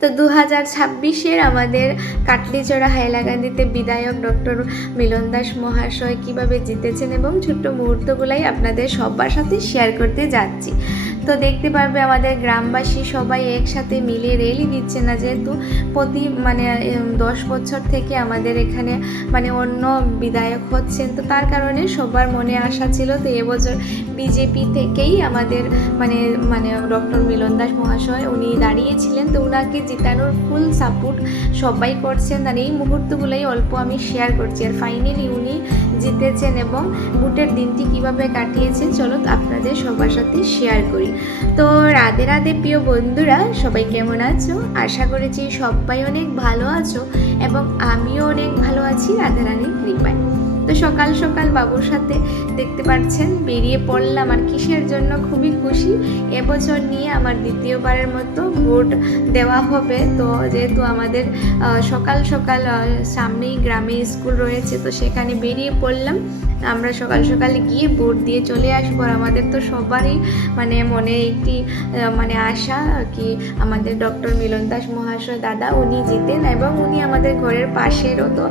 তো 2026-এর আমাদের কাটলিচড়া হাইলাকান্দিতে বিধায়ক ডক্টর মিলন দাস মহাশয় কীভাবে জিতেছেন এবং ছোট্ট মুহূর্তগুলাই আপনাদের সবার সাথে শেয়ার করতে যাচ্ছি। তো দেখতে পারবে আমাদের গ্রামবাসী সবাই একসাথে মিলে র্যালি দিচ্ছে না, যেহেতু প্রতি 10 বছর থেকে আমাদের এখানে অন্য বিধায়ক হচ্ছেন, তো তার কারণে সবার মনে আশা ছিল। তো এবছর বিজেপি থেকেই আমাদের ডক্টর মিলন দাস মহাশয় উনি দাঁড়িয়েছিলেন, তো ওনাকে জিতানোর ফুল সাপোর্ট সবাই করছেন। আর এই মুহূর্তগুলোই অল্প আমি শেয়ার করছি। আর ফাইনালি উনি জিতেছেন এবং ভোটের দিনটি কিভাবে কাটিয়েছেন চলো আপনাদের সবার সাথে শেয়ার করি। তো রাধে রাধে প্রিয় বন্ধুরা, সবাই কেমন আছো? আশা করেছি সবাই অনেক ভালো আছো এবং আমিও অনেক ভালো আছি রাধারানীর কৃপায়। তো সকাল সকাল বাবুর সাথে দেখতে পাচ্ছেন বেরিয়ে পড়লাম। আর কিসের জন্য? খুবই খুশি, এবছর নিয়ে আমার দ্বিতীয়বারের মতো ভোট দেওয়া হবে। তো যেহেতু আমাদের সকাল সকাল সামনেই গ্রামে স্কুল রয়েছে, তো সেখানে বেরিয়ে পড়লাম। আমরা সকাল সকাল গিয়ে ভোট দিয়ে চলে আসবো। আর আমাদের তো সবারই মনে একটি আশা কি আমাদের ডক্টর মিলন দাস মহাশয় দাদা উনি জিতেন এবং উনি আমাদের ঘরের পাশেরও। তো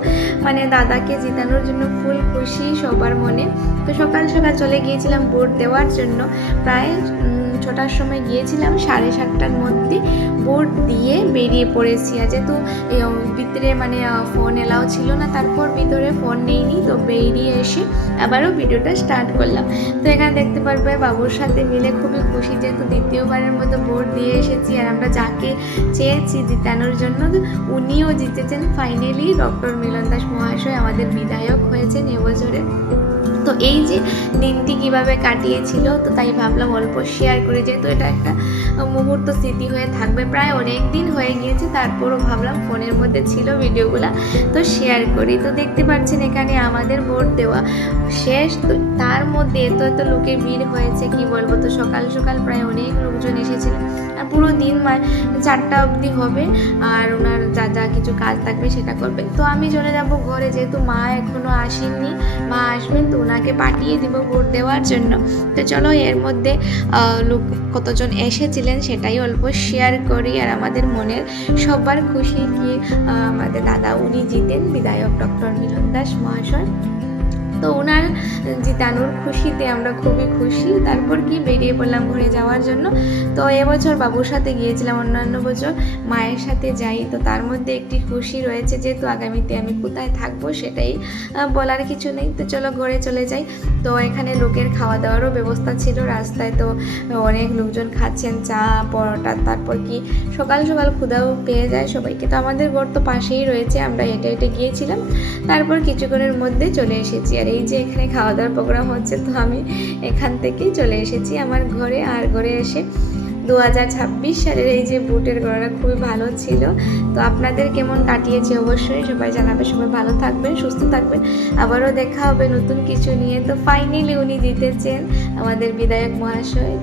দাদাকে জিতানোর জন্য ফুল খুশি সবার মনে। তো সকাল সকাল চলে গিয়েছিলাম ভোট দেওয়ার জন্য। প্রায় 6টার সময় গিয়েছিলাম, 7:30টার মধ্যে ভোট দিয়ে বেরিয়ে পড়েছি। আর যেহেতু ভিতরে ফোন এলাও ছিল না, তারপর ভিতরে ফোন নেইনি, তো বেরিয়ে এসে আবারও ভিডিওটা স্টার্ট করলাম। তো এখানে দেখতে পারবে বাবুর সাথে মিলে খুবই খুশি, যেহেতু দ্বিতীয়বারের মতো ভোট দিয়ে এসেছি। আর আমরা যাকে চেয়েছি জিতানোর জন্য উনিও জিতেছেন। ফাইনালি ডক্টর মিলন দাস মহাশয় আমাদের বিধায়ক হয়েছেন এবছরে। তো এই যে দিনটি কিভাবে কাটিয়েছিল, তো তাই ভাবলাম অল্প শেয়ার করে, যেহেতু এটা একটা মুহূর্ত স্মৃতি হয়ে থাকবে। প্রায় অনেক দিন হয়ে গিয়েছে, তারপরও ভাবলাম ফোনের মধ্যে ছিল ভিডিওগুলো, তো শেয়ার করি। তো দেখতে পাচ্ছেন এখানে আমাদের ভোট দেওয়া শেষ। তো তার মধ্যে এত লোকের ভিড় হয়েছে কি বলবো। তো সকাল সকাল প্রায় অনেক লোকজন এসেছিল। আর পুরো দিন 4টা অবধি হবে, আর ওনার যা কিছু কাজ থাকবে সেটা করবে। তো আমি চলে যাব ঘরে, যেহেতু মা এখনও আসেননি, মা আসবেন তো ওনাকে পাঠিয়ে দিব ভোট দেওয়ার জন্য। তো চলো এর মধ্যে লোক কতজন এসেছিলেন সেটাই অল্প শেয়ার করি। আর আমাদের মনের সবার খুশি কি আমাদের দাদা উনি জিতেন, বিধায়ক ডক্টর মিলন দাস মহাশয়। তো ওনার জিতানোর খুশিতে আমরা খুবই খুশি। তারপর কি বেরিয়ে পড়লাম ঘুরে যাওয়ার জন্য। তো এবছর বাবুর সাথে গিয়েছিলাম, অন্যান্য বছর মায়ের সাথে যাই। তো তার মধ্যে একটি খুশি রয়েছে, যেহেতু আগামীতে আমি কোথায় থাকবো সেটাই বলার কিছু নেই। তো চলো ঘরে চলে যাই। তো এখানে লোকের খাওয়া দাওয়ারও ব্যবস্থা ছিল রাস্তায়, তো অনেক লোকজন খাচ্ছেন চা পরোটা। তারপর কি সকাল সকাল ক্ষুধাও পেয়ে যায় সবাইকে। তো আমাদের ঘর তো পাশেই রয়েছে, আমরা হেঁটে হেঁটে গিয়েছিলাম। তারপর কিছুক্ষণের মধ্যে চলে এসেছি। আর এই যে এখানে খাওয়া দাওয়ার প্রোগ্রাম হচ্ছে, তো আমি এখান থেকেই চলে এসেছি আমার ঘরে। আর ঘরে এসে 2026 সালের এই যে ভোটের গণনা খুবই ভালো ছিল। তো আপনাদের কেমন কাটিয়েছে অবশ্যই সবাই জানাবে। সবাই ভালো থাকবেন, সুস্থ থাকবেন, আবারও দেখা হবে নতুন কিছু নিয়ে। তো ফাইনালি উনি জিতেছেন আমাদের বিধায়ক মহাশয়।